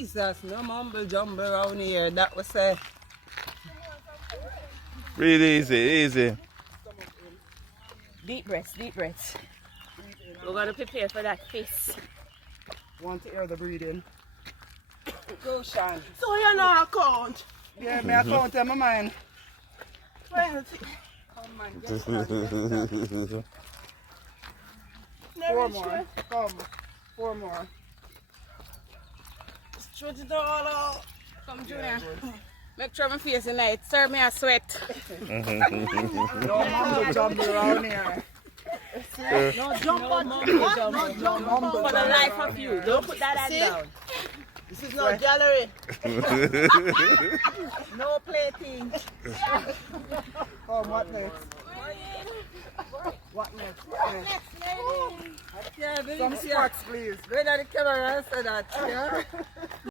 Jesus, no mumble jumble around here. That was a Breathe easy, easy. Deep breaths, deep breaths. We're going to prepare for that kiss. want to hear the breathing. Go, Sean. So you know account. Yeah, me account in my mind. Well, Come on, get started. Four more. Come. 4 more. stretch it all out. Come, Junior. Make sure my face is nice. Serve me a sweat. No mumble jumble around here. No jump on. What? No jump on. For the life of you. Don't put that hand See? down. This is no gallery. No plating. Come, what next? What next? What next? I can't believe some spots, please. Where did the camera say that? Yeah?